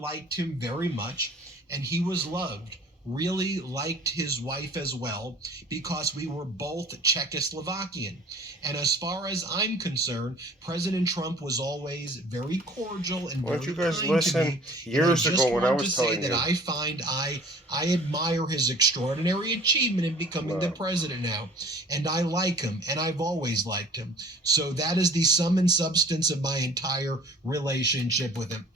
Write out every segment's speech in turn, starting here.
liked him very much, and he was loved. Really liked his wife as well because we were both Czechoslovakian. And as far as I'm concerned, President Trump was always very cordial and Why don't very you guys kind to me. listen years ago when I was telling you? I find I admire his extraordinary achievement in becoming the president now, and I like him, and I've always liked him. So that is the sum and substance of my entire relationship with him.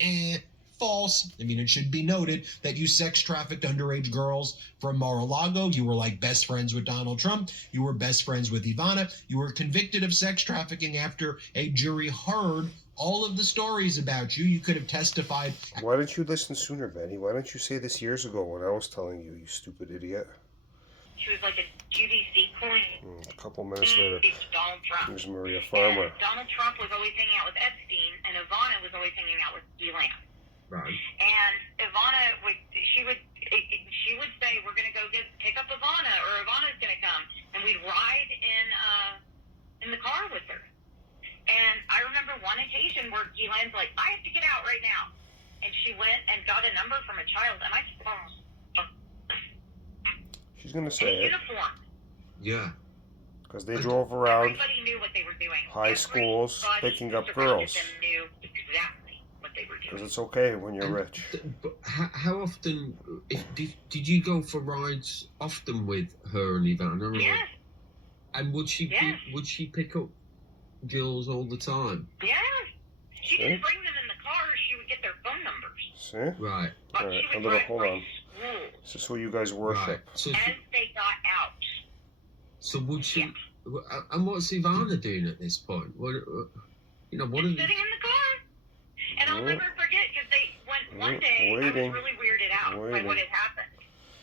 False. I mean, it should be noted that you sex trafficked underage girls from Mar-a-Lago. You were like best friends with Donald Trump. You were best friends with Ivana. You were convicted of sex trafficking after a jury heard all of the stories about you. You could have testified. Why didn't you listen sooner, Benny? Why didn't you say this years ago when I was telling you, you stupid idiot? She was like a QVC coin. A couple minutes later, Donald Trump. here's Maria Farmer. And Donald Trump was always hanging out with Epstein, and Ivana was always hanging out with Ghislaine. Right. And Ivana would say, "We're gonna go pick up Ivana, or Ivana's gonna come," and we'd ride in the car with her. And I remember one occasion where Ghislaine's like, "I have to get out right now," and she went and got a number from a child, and I said, She's gonna say it. Uniform. Yeah. Because they drove around Everybody knew what they were doing. high schools picking up girls. Knew exactly what they were doing. Because it's okay when you're rich. But how often did you go for rides often with her and Ivana? Yes. And would she pick up girls all the time? Yes. She didn't bring them in the car. She would get their phone numbers. See? Right. But Alright, she would hold on. School. This is who you guys worship. Right. So As they got out. So would she? Yeah. And what's Ivana doing at this point? What Sitting in the car. And I'll never forget because they went one day. I was really weirded out by what had happened.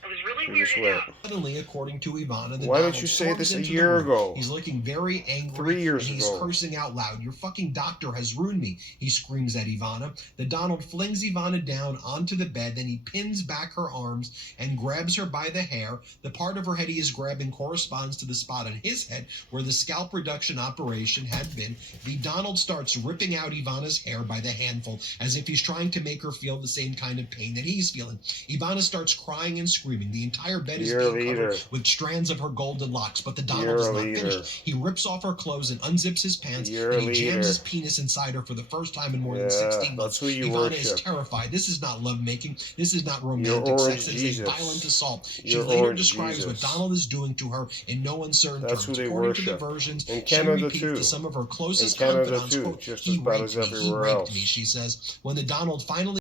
I was really weirded out. Suddenly, according to Ivana, Why didn't you say this a year ago? He's looking very angry. 3 years and he's ago. cursing out loud. Your fucking doctor has ruined me, he screams at Ivana. The Donald flings Ivana down onto the bed, then he pins back her arms and grabs her by the hair. The part of her head he is grabbing corresponds to the spot on his head where the scalp reduction operation had been. The Donald starts ripping out Ivana's hair by the handful as if he's trying to make her feel the same kind of pain that he's feeling. Ivana starts crying and screaming. The entire bed is being covered with strands of her golden locks, but the Donald is not finished. He rips off her clothes and unzips his pants, and he jams his penis inside her for the first time in more than 16 months. That's who you Ivana worship. is terrified. This is not lovemaking. This is not romantic sex. It is a violent assault. She later describes what Donald is doing to her in no uncertain terms. Who they According to the worship. versions, In she Canada repeats too. to some of her closest In Canada confidants, too, quote, just "He as bad raped as me, everywhere he raped else." me," she says. When the Donald finally